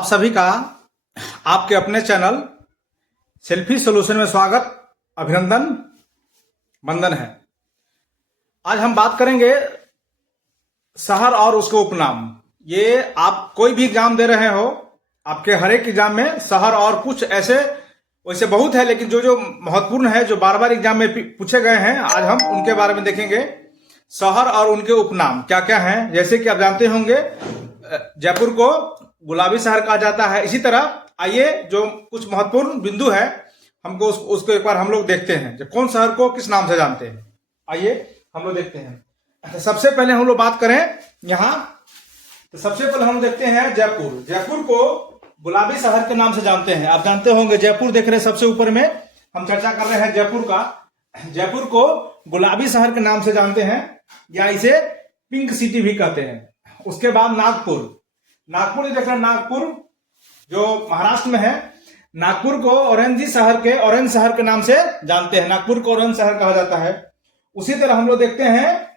आप सभी का आपके अपने चैनल सेल्फी सॉल्यूशन में स्वागत, अभिनंदन, वंदन है। आज हम बात करेंगे शहर और उसके उपनाम। ये आप कोई भी एग्जाम दे रहे हो, आपके हर एक एग्जाम में शहर और कुछ ऐसे वैसे बहुत है, लेकिन जो जो महत्वपूर्ण है, जो बार बार एग्जाम में पूछे गए हैं, आज हम उनके बारे में देखेंगे। शहर और उनके उपनाम क्या क्या हैं। जैसे कि आप जानते होंगे, जयपुर को गुलाबी शहर कहा जाता है। इसी तरह आइए जो कुछ महत्वपूर्ण बिंदु है हमको उसको एक बार हम लोग देखते हैं, जो कौन शहर को किस नाम से जानते हैं। आइए हम लोग देखते हैं। सबसे पहले हम लोग बात करें यहाँ, तो सबसे पहले हम देखते हैं जयपुर। जयपुर को गुलाबी शहर के नाम से जानते हैं। आप जानते होंगे, जयपुर देख रहे हैं सबसे ऊपर में, हम चर्चा कर रहे हैं जयपुर का। जयपुर को गुलाबी शहर के नाम से जानते हैं, या इसे पिंक सिटी भी कहते हैं। उसके बाद नागपुर। नागपुर देख रहे हैं, नागपुर जो महाराष्ट्र में है। नागपुर को ऑरेंज शहर के नाम से जानते हैं। नागपुर को ऑरेंज शहर कहा जाता है। उसी तरह हम लोग देखते हैं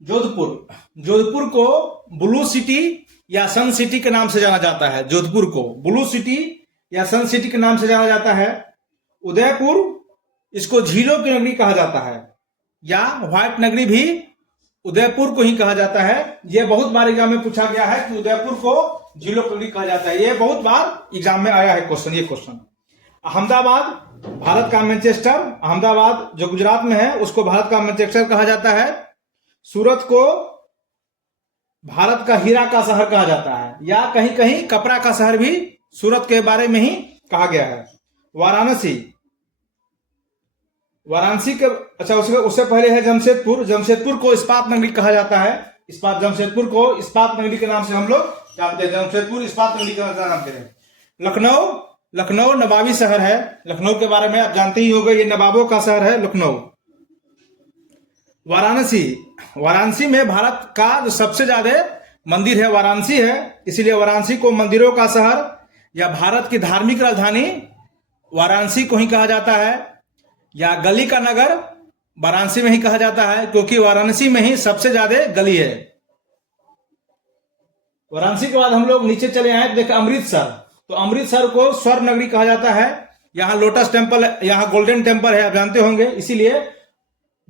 जोधपुर। जोधपुर को ब्लू सिटी या सन सिटी के नाम से जाना जाता है। जोधपुर को ब्लू सिटी या सन सिटी के नाम से जाना जाता है। उदयपुर, इसको झीलों की नगरी कहा जाता है, या व्हाइट नगरी भी उदयपुर को ही कहा जाता है। यह बहुत बार एग्जाम में पूछा गया है कि उदयपुर को झीलों की नगरी कहा जाता है। यह बहुत बार एग्जाम में आया है क्वेश्चन। ये क्वेश्चन अहमदाबाद, भारत का मैनचेस्टर। अहमदाबाद जो गुजरात में है, उसको भारत का मैनचेस्टर कहा जाता है। सूरत को भारत का हीरा का शहर कहा जाता है, या कहीं कहीं कपड़ा का शहर भी सूरत के बारे में ही कहा गया है। वाराणसी के उससे पहले है जमशेदपुर। जमशेदपुर को इस्पात नगरी कहा जाता है। जमशेदपुर को इस्पात नगरी के नाम से हम लोग जानते हैं। जमशेदपुर इस्पात नगरी के नाम से जानते हैं। लखनऊ नवाबी शहर है। लखनऊ के बारे में आप जानते ही होंगे, ये नवाबों का शहर है लखनऊ। वाराणसी में भारत का जो सबसे ज्यादा मंदिर है वाराणसी है, इसीलिए वाराणसी को मंदिरों का शहर या भारत की धार्मिक राजधानी वाराणसी को ही कहा जाता है, या गली का नगर वाराणसी में ही कहा जाता है, क्योंकि वाराणसी में ही सबसे ज्यादा गली है। वाराणसी के बाद हम लोग नीचे चले आए, देखें अमृतसर। तो अमृतसर को स्वर्ण नगरी कहा जाता है। यहाँ लोटस टेम्पल, यहाँ गोल्डन टेम्पल है, आप जानते होंगे। इसीलिए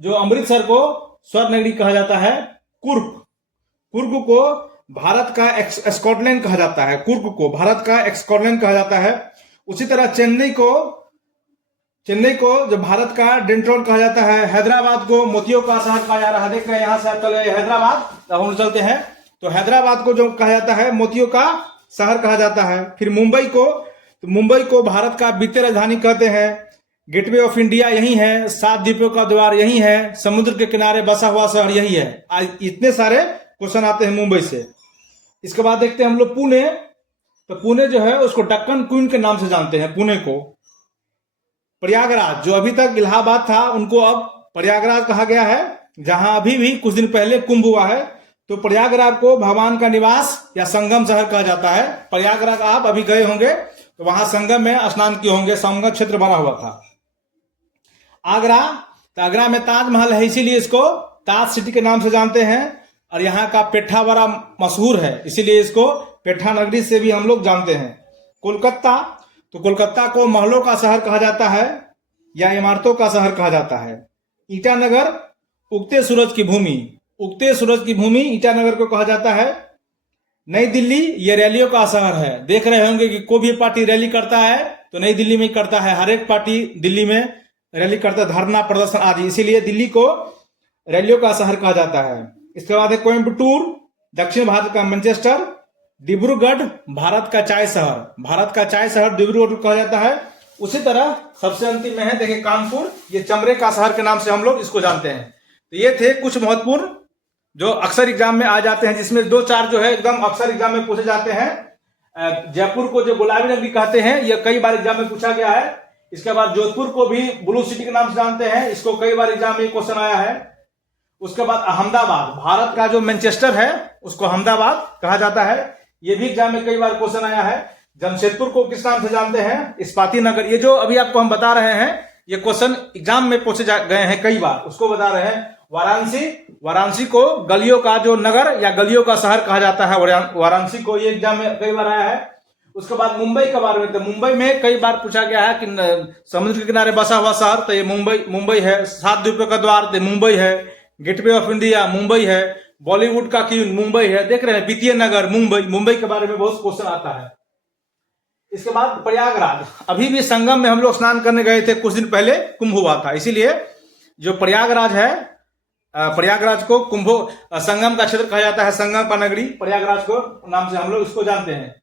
जो अमृतसर को स्वर्ण नगरी कहा जाता है। कुर्ग को भारत का स्कॉटलैंड कहा जाता है। कुर्ग को भारत का स्कॉटलैंड कहा जाता है। उसी तरह चेन्नई को जो भारत का डेंट्रोन कहा जाता है। हैदराबाद को मोतियों का शहर कहा जा रहा है। देख रहे हैं यहाँ से चले हैदराबाद, अब हम चलते हैं। तो हैदराबाद को जो कहा जाता है मोतियों का शहर कहा जाता है। फिर मुंबई को भारत का वित्तीय राजधानी कहते हैं। गेटवे ऑफ इंडिया यही है। 7 द्वीपों का द्वार यही है। समुद्र के किनारे बसा हुआ शहर यही है। इतने सारे क्वेश्चन आते हैं मुंबई से। इसके बाद देखते हैं हम लोग पुणे। तो पुणे जो है उसको डक्कन क्वीन के नाम से जानते हैं। पुणे को प्रयागराज, जो अभी तक इलाहाबाद था, उनको अब प्रयागराज कहा गया है, जहां अभी भी कुछ दिन पहले कुंभ हुआ है। तो प्रयागराज को भगवान का निवास या संगम शहर कहा जाता है। प्रयागराज आप अभी गए होंगे तो वहां संगम में स्नान किए होंगे, संगम क्षेत्र बना हुआ था। आगरा में ताजमहल है, इसीलिए इसको ताज सिटी के नाम से जानते हैं। और यहाँ का पेठा बड़ा मशहूर है, इसीलिए इसको पेठा नगरी से भी हम लोग जानते हैं। कोलकाता को महलों का शहर कहा जाता है, या इमारतों का शहर कहा जाता है। ईटानगर उगते सूरज की भूमि ईटानगर को कहा जाता है। नई दिल्ली ये रैलियों का शहर है। देख रहे होंगे कि कोई भी पार्टी रैली करता है तो नई दिल्ली में ही करता है। हर एक पार्टी दिल्ली में रैली करता है, धरना प्रदर्शन आदि, इसीलिए दिल्ली को रैलियों का शहर कहा जाता है। इसके बाद है कोयम्बटूर, दक्षिण भारत का मैनचेस्टर। डिब्रूगढ़ भारत का चाय शहर डिब्रूगढ़ कहा जाता है। उसी तरह सबसे अंतिम में है, देखिए कानपुर, ये चमड़े का शहर के नाम से हम लोग इसको जानते हैं। तो ये थे कुछ महत्वपूर्ण जो अक्सर एग्जाम में आ जाते हैं, जिसमें 2-4 जो है एकदम अक्सर एग्जाम में पूछे जाते हैं। जयपुर को जो गुलाबी नगरी कहते हैं, यह कई बार एग्जाम में पूछा गया है। इसके बाद जोधपुर को भी ब्लू सिटी के नाम से जानते हैं, इसको कई बार एग्जाम में क्वेश्चन आया है। उसके बाद अहमदाबाद, भारत का जो मैनचेस्टर है उसको अहमदाबाद कहा जाता है, ये भी एग्जाम में कई बार क्वेश्चन आया है। जमशेदपुर को किस नाम से जानते हैं? इस्पाती नगर। ये जो अभी आपको हम बता रहे हैं, ये क्वेश्चन एग्जाम में पूछे गए हैं कई बार, उसको बता रहे हैं। वाराणसी को गलियों का जो नगर या गलियों का शहर कहा जाता है। वाराणसी को ये एग्जाम में कई बार आया है। उसके बाद मुंबई के बारे में, तो मुंबई में कई बार पूछा गया है कि समुद्र के किनारे बसा हुआ शहर, तो ये मुंबई है। 7 द्वीपों का द्वार, तो मुंबई है। गेटवे ऑफ इंडिया मुंबई है। बॉलीवुड का क्वीन मुंबई है। देख रहे हैं, वित्तीय नगर मुंबई के बारे में बहुत क्वेश्चन आता है। इसके बाद प्रयागराज, अभी भी संगम में हम लोग स्नान करने गए थे, कुछ दिन पहले कुंभ हुआ था, इसीलिए जो प्रयागराज है, प्रयागराज को संगम का क्षेत्र कहा जाता है, संगम का नगरी प्रयागराज को नाम से हम लोग इसको जानते हैं।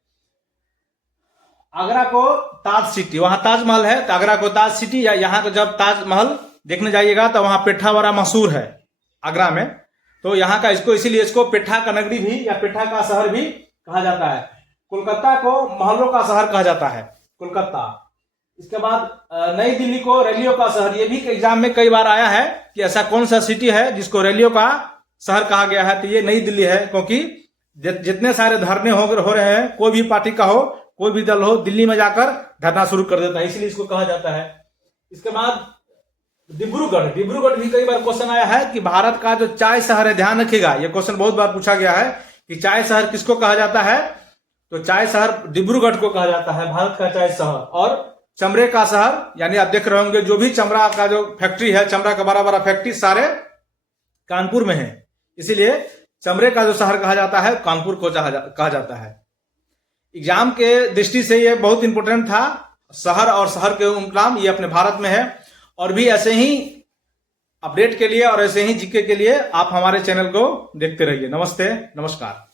आगरा को ताज सिटी, वहां ताजमहल है, तो आगरा को ताज सिटी, या यहाँ को जब ताजमहल देखने जाइएगा तो वहां पेठा बड़ा मशहूर है आगरा में, तो यहाँ का इसीलिए इसको पेठा का नगरी भी या पेठा का शहर भी कहा जाता है। कोलकाता को महलों का शहर कहा जाता है, कोलकाता। इसके बाद नई दिल्ली को रैलियों का शहर, ये भी एग्जाम में कई बार आया है कि ऐसा कौन सा सिटी है जिसको रैलियों का शहर कहा गया है, तो ये नई दिल्ली है, क्योंकि जितने सारे धरने हो रहे हैं, कोई भी पार्टी का हो, कोई भी दल हो, दिल्ली में जाकर धरना शुरू कर देता है, इसलिए इसको कहा जाता है। इसके बाद डिब्रूगढ़ भी कई बार क्वेश्चन आया है कि भारत का जो चाय शहर है, ध्यान रखिएगा, ये क्वेश्चन बहुत बार पूछा गया है कि चाय शहर किसको कहा जाता है, तो चाय शहर डिब्रूगढ़ को कहा जाता है, भारत का चाय शहर। और चमड़े का शहर, यानी आप देख रहे होंगे जो भी चमड़ा का जो फैक्ट्री है, चमड़ा का बड़ा बड़ा फैक्ट्री सारे कानपुर में है, इसीलिए चमड़े का जो शहर कहा जाता है, कानपुर को कहा जाता है। एग्जाम के दृष्टि से ये बहुत इंपॉर्टेंट था, शहर और शहर के नाम, ये अपने भारत में है। और भी ऐसे ही अपडेट के लिए और ऐसे ही जीके के लिए आप हमारे चैनल को देखते रहिए। नमस्ते, नमस्कार।